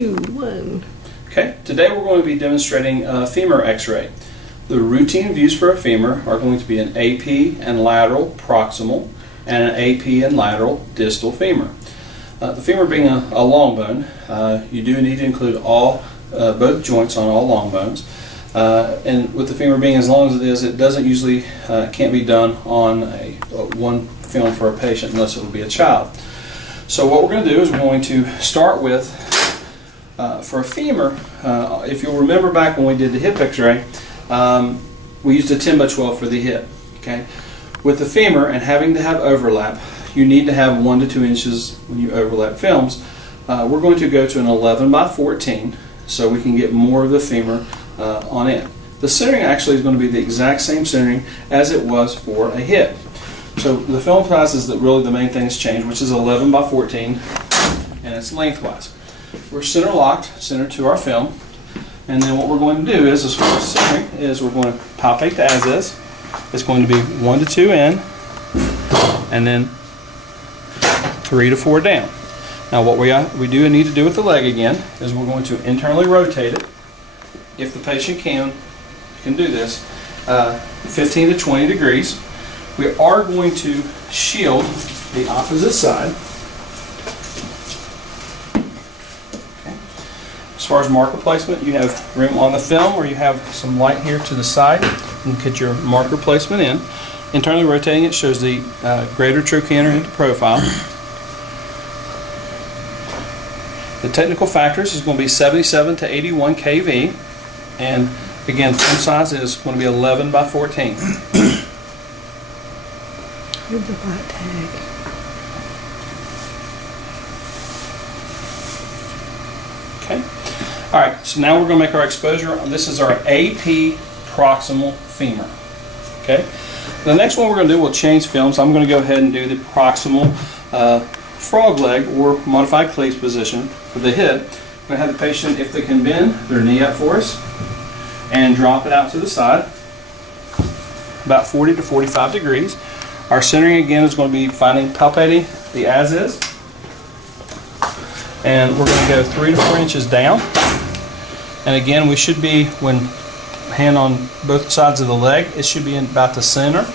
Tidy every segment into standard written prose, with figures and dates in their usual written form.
1. Okay, today we're going to be demonstrating a femur x-ray. The routine views for a femur are going to be an AP and lateral proximal and an AP and lateral distal femur. The femur being a long bone, you do need to include both joints on all long bones. And with the femur being as long as it is, it doesn't usually can't be done on one film for a patient unless it would be a child. So what we're going to do is we're going to start with for a femur, if you'll remember back when we did the hip x-ray, we used a 10 by 12 for the hip. Okay? With the femur and having to have overlap, you need to have 1 to 2 inches when you overlap films. We're going to go to an 11 by 14 so we can get more of the femur on it. The centering actually is going to be the exact same centering as it was for a hip. So the film size is really the main thing that's changed, which is 11 by 14, and it's lengthwise. We're center locked, centered to our film, and then what we're going to do is, as far as centering, is we're going to palpate the as is. It's going to be 1 to 2 in, and then 3 to 4 down. Now what we do need to do with the leg again is we're going to internally rotate it. If the patient can do this, 15 to 20 degrees. We are going to shield the opposite side. Okay. As far as marker placement, you have room on the film or you have some light here to the side. You can get your marker placement in. Internally rotating it shows the greater trochanter into profile. The technical factors is going to be 77 to 81 kV, and again, film size is going to be 11 by 14. Here's the black tag. Okay. All right. So now we're going to make our exposure. This is our AP proximal femur. Okay. The next one we're going to do, we'll change films. I'm going to go ahead and do the proximal frog leg or modified cleats position for the hip. We're going to have the patient, if they can bend their knee up for us and drop it out to the side, about 40 to 45 degrees. Our centering again is going to be palpating the as is, and we're going to go 3 to 4 inches down. And again, we should be, when hand on both sides of the leg, it should be in about the center.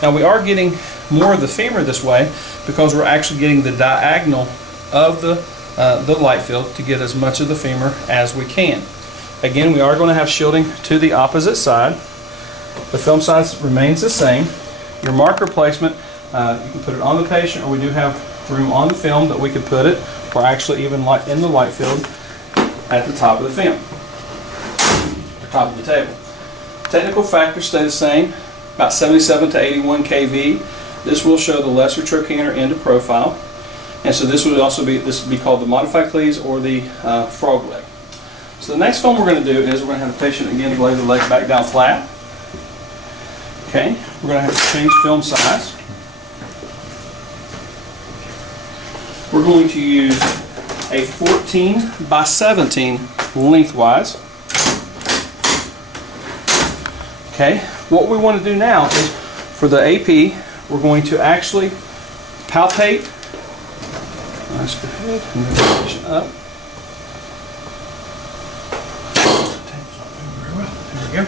Now we are getting more of the femur this way because we're actually getting the diagonal of the light field to get as much of the femur as we can. Again, we are going to have shielding to the opposite side. The film size remains the same. Your marker placement, you can put it on the patient, or we do have room on the film that we could put it, or actually even in the light field at the top of the film, or top of the table. Technical factors stay the same, about 77 to 81 kV. This will show the lesser trochanter into profile, and so this would be called the modified cleats or the frog leg. So the next film we're going to do is we're going to have the patient again lay the leg back down flat. Okay, we're going to have to change film size. We're going to use a 14 by 17 lengthwise. Okay, what we want to do now is for the AP, we're going to actually palpate. Let's go ahead and move the patient up. There we go.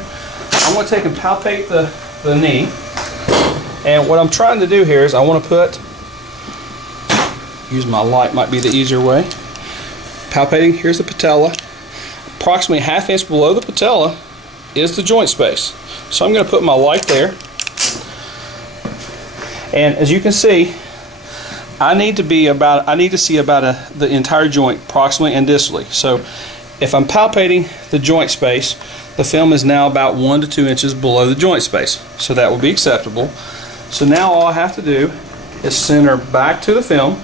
I want to take and palpate the knee, and what I'm trying to do here is I want to use my light, might be the easier way. Palpating, here's the patella. Approximately ½ inch below the patella is the joint space. So I'm going to put my light there, and as you can see, I need to see about the entire joint proximally and distally. So if I'm palpating the joint space, the film is now about 1 to 2 inches below the joint space, so that will be acceptable. So now all I have to do is center back to the film.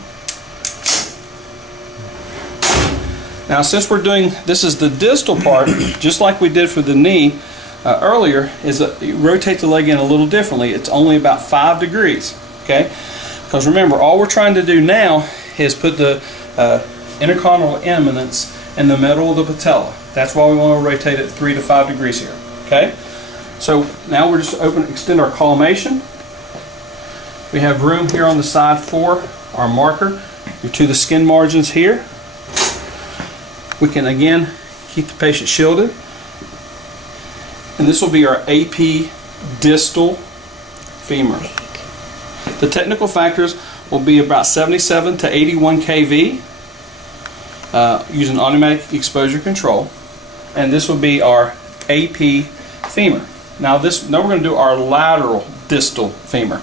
Now since we're doing, this is the distal part, just like we did for the knee earlier, is you rotate the leg in a little differently. It's only about 5 degrees, okay? Because remember, all we're trying to do now is put the intercondylar eminence in the middle of the patella. That's why we want to rotate it 3 to 5 degrees here. Okay? So now we're just extend our collimation. We have room here on the side for our marker. You're to the skin margins here. We can again keep the patient shielded. And this will be our AP distal femur. The technical factors will be about 77 to 81 kV using automatic exposure control. And this will be our AP femur. Now we're going to do our lateral distal femur.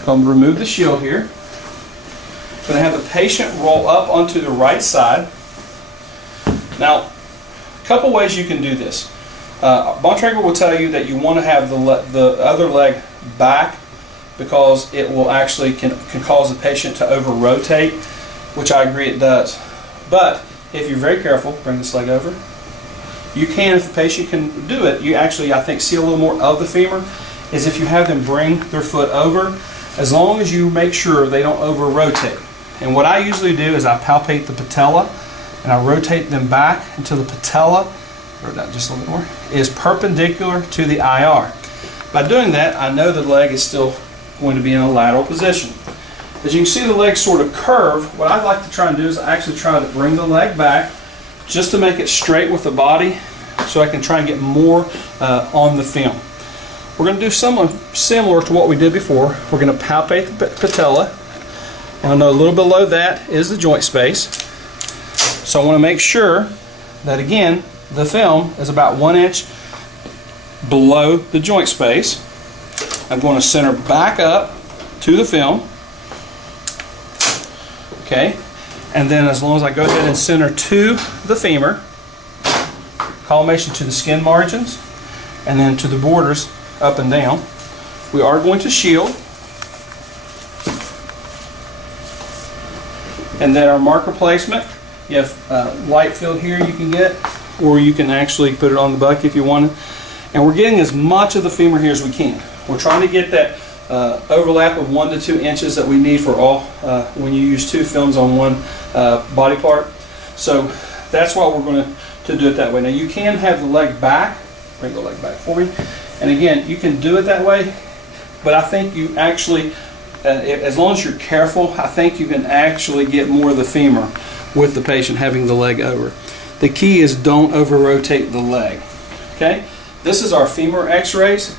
I'm going to remove the shield here. I'm going to have the patient roll up onto the right side. Now, a couple ways you can do this. Bontrager will tell you that you want to have the other leg back because it will actually can cause the patient to over rotate, which I agree it does. But if you're very careful, bring this leg over. You can, if the patient can do it, you actually, I think, see a little more of the femur, is if you have them bring their foot over, as long as you make sure they don't over rotate. And what I usually do is I palpate the patella and I rotate them back until the patella, or just a little bit more, is perpendicular to the IR. By doing that, I know the leg is still going to be in a lateral position. As you can see, the leg sort of curve. What I'd like to try and do is actually try to bring the leg back just to make it straight with the body so I can try and get more on the film. We're going to do something similar to what we did before. We're going to palpate the patella. And I know a little below that is the joint space. So I want to make sure that, again, the film is about 1 inch below the joint space. I'm going to center back up to the film. Okay, and then as long as I go ahead and center to the femur, collimation to the skin margins, and then to the borders up and down, we are going to shield. And then our marker placement, you have light field here you can get, or you can actually put it on the bucket if you want it. And we're getting as much of the femur here as we can. We're trying to get that overlap of 1 to 2 inches that we need for all when you use 2 films on one body part. So that's why we're going to do it that way. Now you can have the leg back. Bring the leg back for me. And again, you can do it that way, but I think you actually, as long as you're careful, I think you can actually get more of the femur with the patient having the leg over. The key is don't over rotate the leg. Okay, this is our femur x-rays.